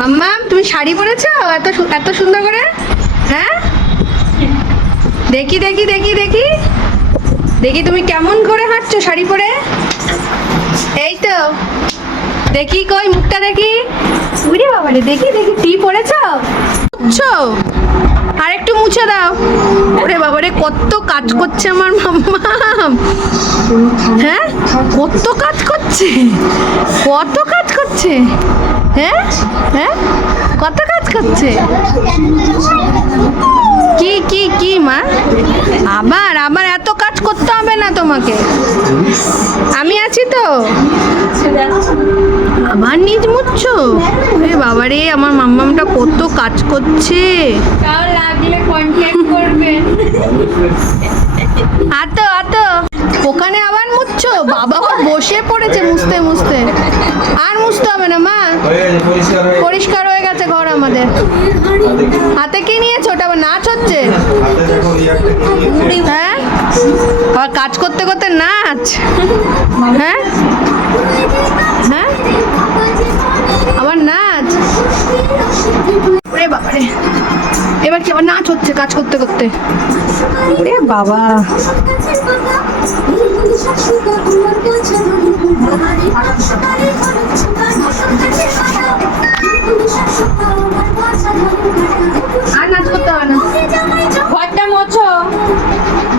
মাম্মা তুমি শাড়ি পরেছো এত এত সুন্দর করে? হ্যাঁ, দেখি দেখি দেখি দেখি দেখি তুমি কেমন করে হাঁটছো শাড়ি পরে। এই তো দেখি, কই মুখটা দেখি। উরে বাবারে, দেখি দেখি টি পরেছো? মুছছো, আর একটু মুছে দাও। ওরে বাবারে, কত কাজ করছে আমার মাম্মা। হ্যাঁ, কত কাজ করছে, কত কাজ করছে। হ্যাঁ হ্যাঁ, কত কাজ করছে। কি কি কি মা, আবার আবার এত কাজ করতে হবে না তোমাকে, আমি আছি তো। আবার নিজ মুছছো? এ বাবারে, আমার মাম্মামটা কত কাজ করছে। তাও লাগলে কন্ট্যাক্ট করবেন। আতো আতো, ওখানে আবার মুছছো? বাবা বসে পড়েছে মুছতে মুছতে। আর মুছতে হবে না মা, পরিষ্কার হয়ে গেছে ঘর আমাদের। হাতে কি নিয়েছো? ওটা আবার নাচ হচ্ছে? হ্যাঁ, আবার কাজ করতে করতে নাচ? হ্যাঁ হ্যাঁ, আবার নাচ? ওরে বাবারে, এবার কি আবার নাচ হচ্ছে কাজ করতে করতে? ওরে বাবা, আর নাচ করতে হবে না, ঘরটা মোছো।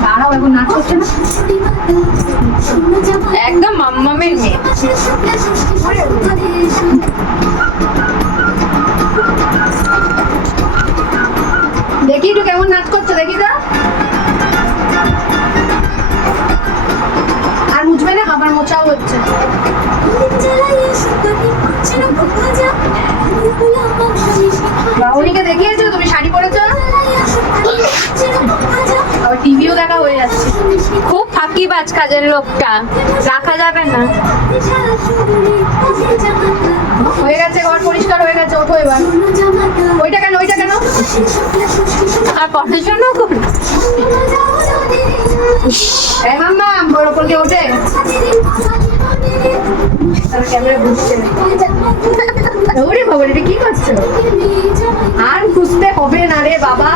দাঁড়াও, এখন নাচ করছে না। একদম মাম্মামের মেয়ে। দেখি একটু কেমন নাচ করছো, দেখি তো। আর মুছবে না? আবার মোছাও হচ্ছে। বাউনিকে দেখিয়েছো তুমি শাড়ি পরেছো? আবার টিভিও দেখা হয়ে যাচ্ছে। খুব ফাঁকিবাজ কাজের লোকটা, রাখা যাবে না। হয়ে গেছে, ঘর পরিষ্কার হয়ে গেছে, ওঠো এবার। ওইটা কেন, ওইটা কেন? আর পড়াশোনা করো। এই মাম্মা, বড় ওপর কে ওঠে? তাহলে ক্যামেরা ঘুরছে। ওরে বাবা, এটা কি করছো? আর খুঁজতে হবে না রে বাবা।